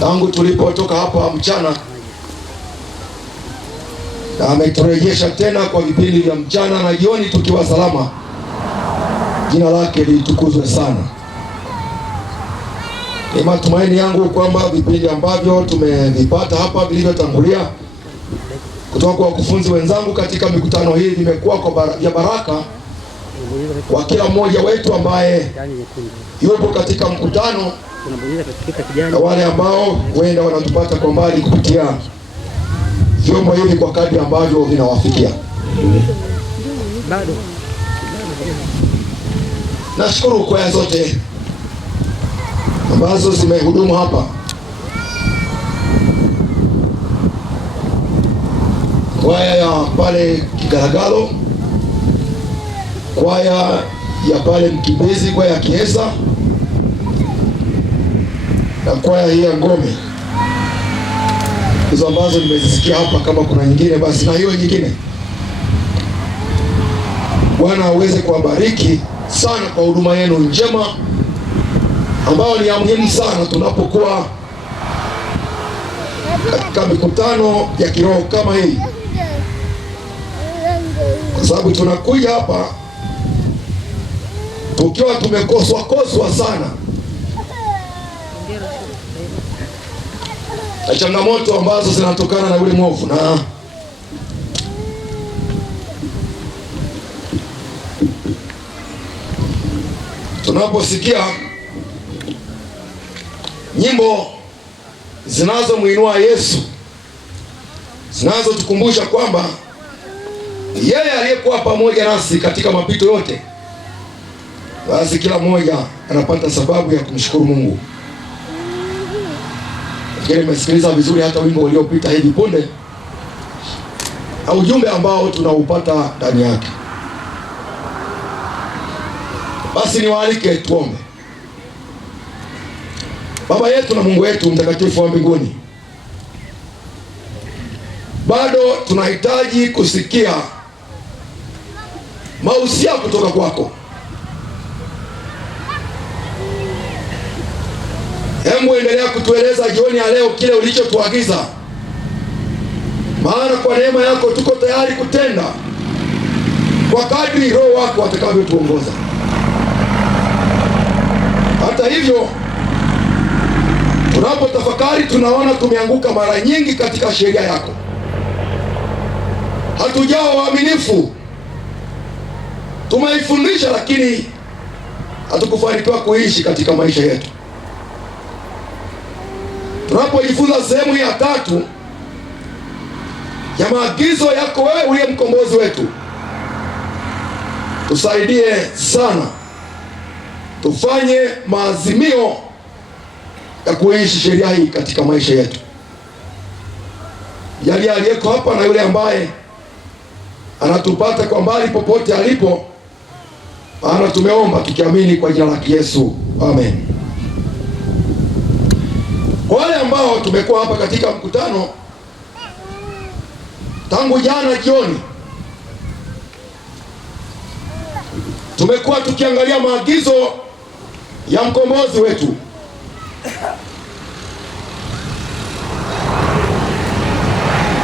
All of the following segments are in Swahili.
tangu tulipotoka hapa mchana, na ameturejesha tena kwa vipindi vya mchana na jioni tukiwa salama. Jina lake litukuzwe sana. Ni matumaini yangu kwamba vipindi ambavyo tumevipata hapa vilivyotangulia kutoka kwa wakufunzi wenzangu katika mikutano hii vimekuwa vya baraka kwa kila mmoja wetu ambaye yupo katika mkutano na wale ambao huenda wanatupata kwa mbali kupitia vyombo hivi kwa kadri ambavyo vinawafikia. Nashukuru kwaya zote ambazo zimehudumu hapa. Kwaya ya pale Kigaragalo, kwaya ya pale Mkimbizi, kwaya ya Kiesa na kwaya hii ya Ngome. Hizo ambazo nimezisikia hapa, kama kuna nyingine basi na hiyo nyingine. Bwana aweze kuwabariki sana kwa huduma yenu njema ambayo ni ya muhimu sana tunapokuwa katika mikutano ya kiroho kama hii, kwa sababu tunakuja hapa tukiwa tumekoswa sana na changamoto ambazo zinatokana na yule mwovu, na tunaposikia nyimbo zinazomuinua Yesu, zinazotukumbusha kwamba yeye aliyekuwa pamoja nasi katika mapito yote, basi kila mmoja anapata sababu ya kumshukuru Mungu. Lakini nimesikiliza vizuri hata wimbo uliopita hivi punde na ujumbe ambao tunaupata ndani yake. Basi niwaalike tuombe. Baba yetu na Mungu wetu mtakatifu wa mbinguni, bado tunahitaji kusikia mausia kutoka kwako. Hebu endelea kutueleza jioni ya leo kile ulichotuagiza, maana kwa neema yako tuko tayari kutenda kwa kadri Roho wako atakavyotuongoza. Hata hivyo, tunapotafakari tunaona tumeanguka mara nyingi katika sheria yako. Hatujawa waaminifu. Tumeifundisha lakini hatukufanikiwa kuishi katika maisha yetu. Tunapojifunza sehemu ya 3 ya maagizo yako wewe uliye mkombozi wetu, tusaidie sana tufanye maazimio ya kuishi sheria hii katika maisha yetu. Jalia aliyeko hapa na yule ambaye anatupata kwa mbali popote alipo, maana tumeomba tukiamini kwa jina la Yesu, amen. Kwa wale ambao tumekuwa hapa katika mkutano tangu jana jioni, tumekuwa tukiangalia maagizo ya mkombozi wetu.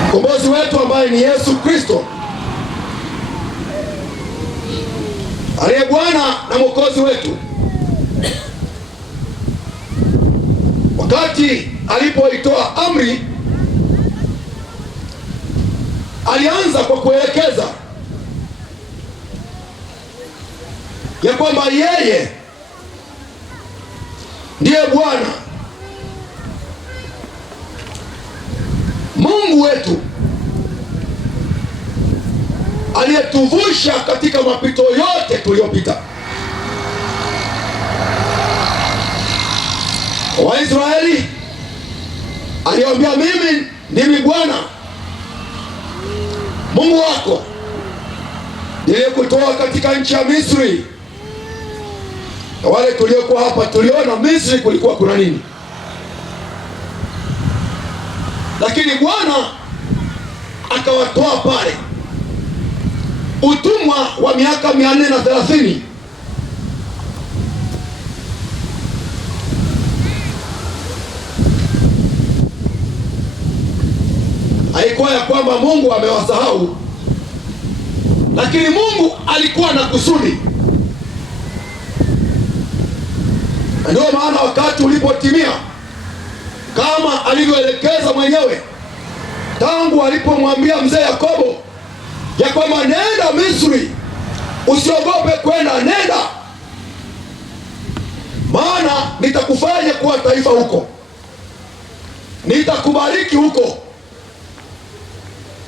Mkombozi wetu ambaye ni Yesu Kristo, aliye Bwana na Mwokozi wetu. Wakati alipoitoa amri, alianza kwa kuelekeza ya kwamba yeye ndiye Bwana Mungu wetu aliyetuvusha katika mapito yote tuliyopita. Waisraeli aliwaambia, mimi ndimi Bwana Mungu wako niliyekutoa katika nchi ya Misri. Na wale tuliokuwa hapa tuliona Misri kulikuwa kuna nini, lakini Bwana akawatoa pale utumwa wa miaka 430. ilikuwa ya kwamba Mungu amewasahau, lakini Mungu alikuwa na kusudi. Ndio maana wakati ulipotimia kama alivyoelekeza mwenyewe, tangu alipomwambia mzee Yakobo ya kwamba nenda Misri, usiogope kwenda, nenda, maana nitakufanya kuwa taifa huko, nitakubariki huko,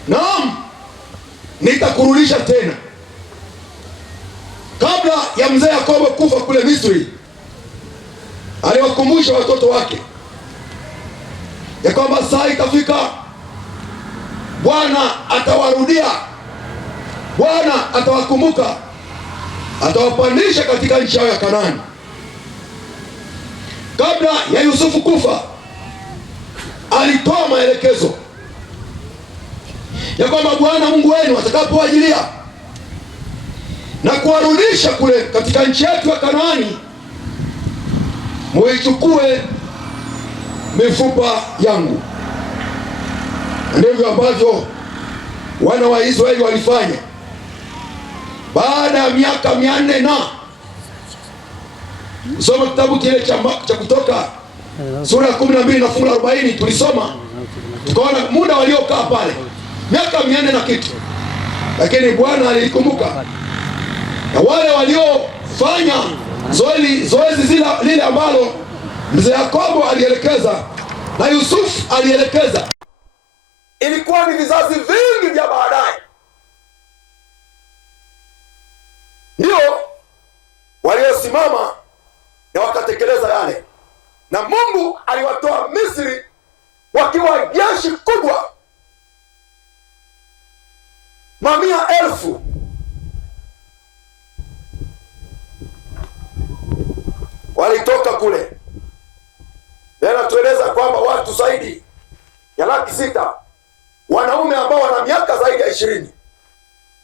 naam, nitakurudisha tena. Kabla ya mzee Yakobo kufa kule Misri, aliwakumbusha watoto wake ya kwamba saa itafika, Bwana atawarudia, Bwana atawakumbuka, atawapandisha katika nchi yao ya Kanaani. Kabla ya Yusufu kufa, alitoa maelekezo ya kwamba Bwana Mungu wenu atakapoajilia na kuwarudisha kule katika nchi yetu ya Kanaani, muichukue mifupa yangu. Ndivyo ambavyo wana wa Israeli walifanya. Baada ya miaka 400 na soma kitabu kile cha Kutoka sura ya 12 na fungu la 40, tulisoma tukaona muda waliokaa pale miaka 400 na kitu, lakini Bwana alikumbuka, na wale waliofanya zoezi lile ambalo mzee Yakobo alielekeza na Yusufu alielekeza, ilikuwa ni vizazi vingi vya baadaye ndio waliosimama na wakatekeleza yale, na Mungu aliwatoa Misri wakiwa jeshi kubwa, mamia elfu. Walitoka kule, tena tueleza kwamba watu zaidi ya 600,000, wanaume ambao wana miaka zaidi ya 20,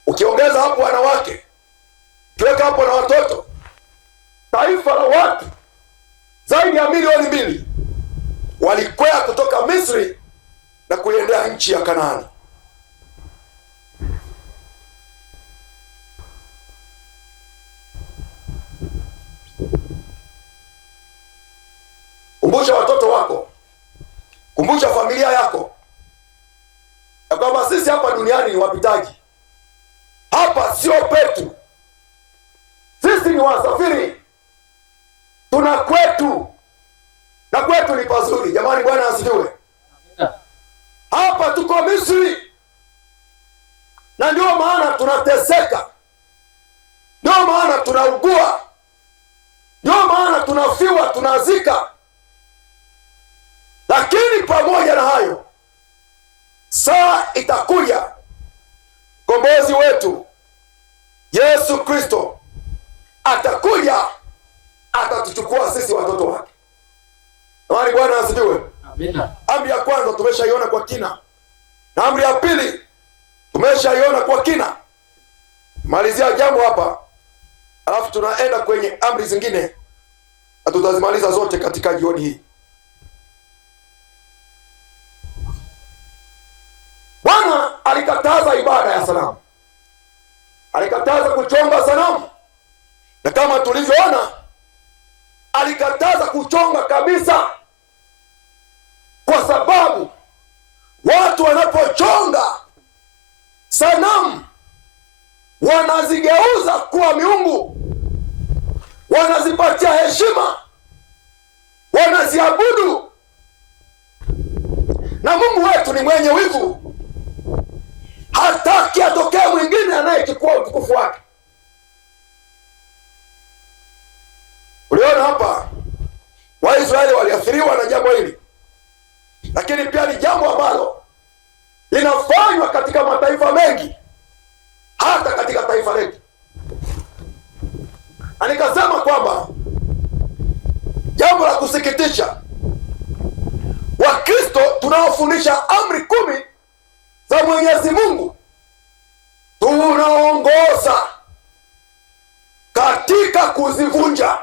ukiongeza hapo wanawake, kiweka hapo na watoto, taifa la watu zaidi ya milioni 2 walikwea kutoka Misri na kuiendea nchi ya Kanaani. Kumbusha watoto wako, kumbusha familia yako ya kwamba sisi hapa duniani ni wapitaji. Hapa sio petu, sisi ni wasafiri, tuna kwetu, na kwetu ni pazuri. Jamani, Bwana asifiwe. Hapa tuko Misri, na ndio maana tunateseka, ndio maana tunaugua, ndio maana tunafiwa, tunazika. Lakini pamoja na hayo, saa itakuja, mkombozi wetu Yesu Kristo atakuja, atatuchukua sisi watoto wake. Amani, Bwana asifiwe. Amina. Amri ya kwanza tumeshaiona kwa kina, na amri ya pili tumeshaiona kwa kina. Malizia jambo hapa, alafu tunaenda kwenye amri zingine, na tutazimaliza zote katika jioni hii. Bwana alikataza ibada ya sanamu, alikataza kuchonga sanamu, na kama tulivyoona alikataza kuchonga kabisa, kwa sababu watu wanapochonga sanamu wanazigeuza kuwa miungu, wanazipatia heshima, wanaziabudu. Na Mungu wetu ni mwenye wivu, hataki atokee mwingine anayechukua utukufu wake. Uliona hapa Waisraeli waliathiriwa na jambo hili, lakini pia ni jambo ambalo linafanywa katika mataifa mengi, hata katika taifa letu. Na nikasema kwamba jambo la kusikitisha, Wakristo tunaofundisha amri 10 za Mwenyezi Mungu tunaongoza katika kuzivunja.